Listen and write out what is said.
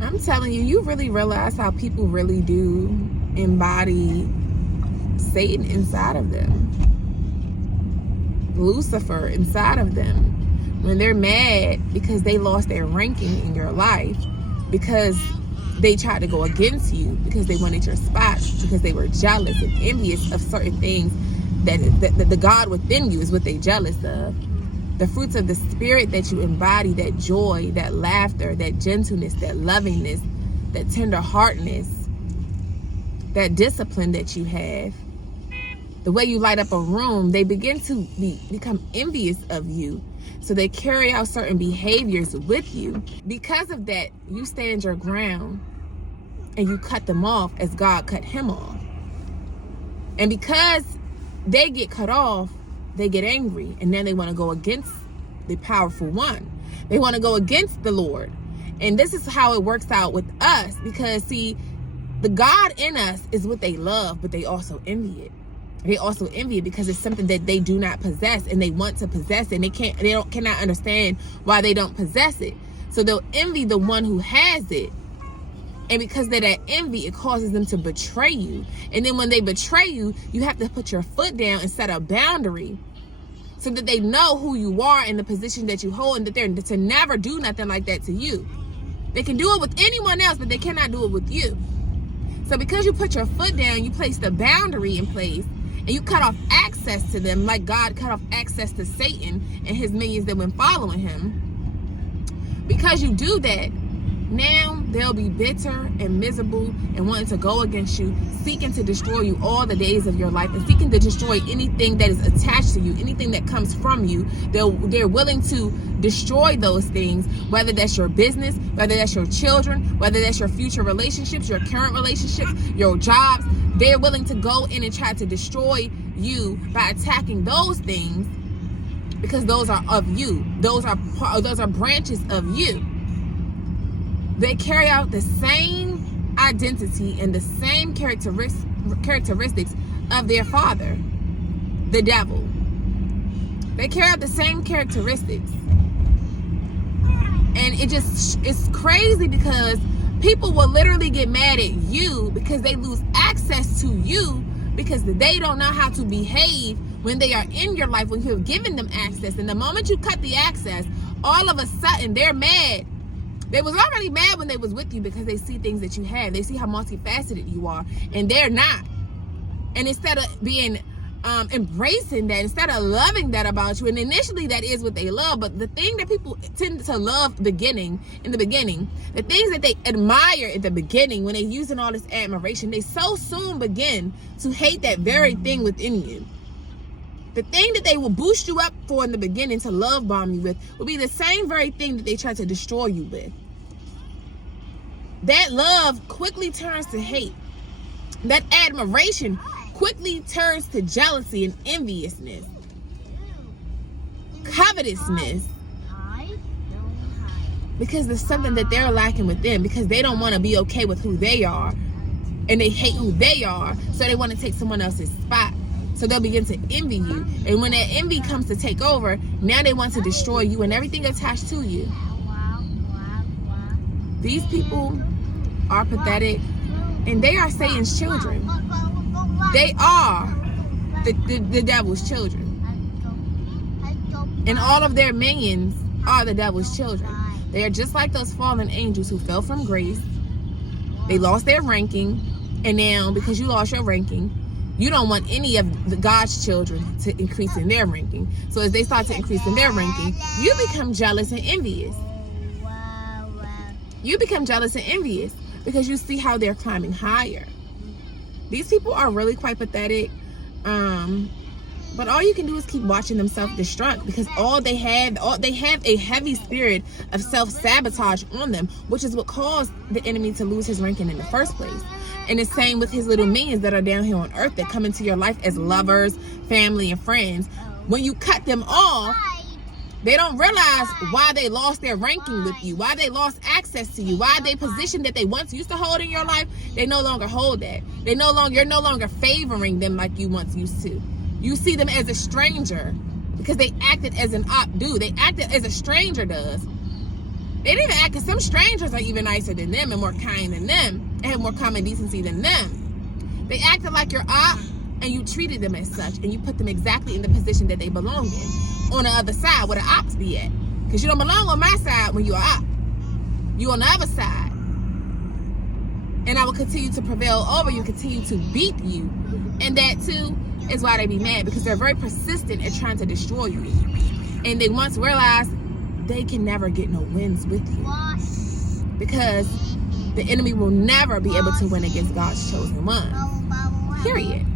I'm telling you, you really realize how people really do embody Satan inside of them. Lucifer inside of them. When they're mad because they lost their ranking in your life, because they tried to go against you, because they wanted your spot, because they were jealous and envious of certain things that the God within you is what they jealous of. The fruits of the spirit that you embody, that joy, that laughter, that gentleness, that lovingness, that tender-heartedness, that discipline that you have, the way you light up a room, they begin to become envious of you. So they carry out certain behaviors with you. Because of that, you stand your ground and you cut them off as God cut him off. And because they get cut off, they get angry, and then they want to go against the powerful one. They want to go against the Lord. And this is how it works out with us, because see, the God in us is what they love, but they also envy it. They also envy it because it's something that they do not possess, and they want to possess it, and cannot understand why they don't possess it. So they'll envy the one who has it. And because of that envy, it causes them to betray you. And then when they betray you, you have to put your foot down and set a boundary so that they know who you are and the position that you hold, and that they're to never do nothing like that to you. They can do it with anyone else, but they cannot do it with you. So because you put your foot down, you place the boundary in place, and you cut off access to them like God cut off access to Satan and his minions that went following him. Because you do that, now they'll be bitter and miserable and wanting to go against you, seeking to destroy you all the days of your life, and seeking to destroy anything that is attached to you, anything that comes from you. They're willing to destroy those things, whether that's your business, whether that's your children, whether that's your future relationships, your current relationships, your jobs. They're willing to go in and try to destroy you by attacking those things, because those are of you. Those are branches of you. They carry out the same identity and the same characteristics of their father, the devil. They carry out the same characteristics. And it's crazy, because people will literally get mad at you because they lose access to you, because they don't know how to behave when they are in your life, when you've given them access. And the moment you cut the access, all of a sudden they're mad. They was already mad when they was with you because they see things that you have. They see how multifaceted you are, and they're not. And instead of being embracing that, instead of loving that about you, and initially that is what they love, but the thing that people tend to love in the beginning, the things that they admire at the beginning, when they're using all this admiration, they so soon begin to hate that very thing within you. The thing that they will boost you up for in the beginning to love bomb you with will be the same very thing that they try to destroy you with. That love quickly turns to hate. That admiration quickly turns to jealousy and enviousness, covetousness, because there's something that they're lacking within, because they don't want to be okay with who they are, and they hate who they are, so they want to take someone else's spot. So they'll begin to envy you. And when that envy comes to take over, now they want to destroy you and everything attached to you. These people are pathetic, and they are Satan's children. They are the devil's children. And all of their minions are the devil's children. They are just like those fallen angels who fell from grace. They lost their ranking, and now because you lost your ranking, you don't want any of God's children to increase in their ranking. So as they start to increase in their ranking, you become jealous and envious. You become jealous and envious because you see how they're climbing higher. These people are really quite pathetic. But all you can do is keep watching them self-destruct, because they have a heavy spirit of self-sabotage on them, which is what caused the enemy to lose his ranking in the first place. And the same with his little minions that are down here on earth that come into your life as lovers, family, and friends. When you cut them off, they don't realize why they lost their ranking with you, why they lost access to you, why they position that they once used to hold in your life, they no longer hold that. You're no longer favoring them like you once used to. You see them as a stranger because they acted as an op do. They acted as a stranger does. They didn't even act, because some strangers are even nicer than them and more kind than them and have more common decency than them. They acted like your op, and you treated them as such, and you put them exactly in the position that they belong in, on the other side where the ops be at. Because you don't belong on my side when you're an op. You on the other side. And I will continue to prevail over you, continue to beat you. And that too is why they be mad, because they're very persistent at trying to destroy you. And they once realize they can never get no wins with you, because the enemy will never be able to win against God's chosen one. Period.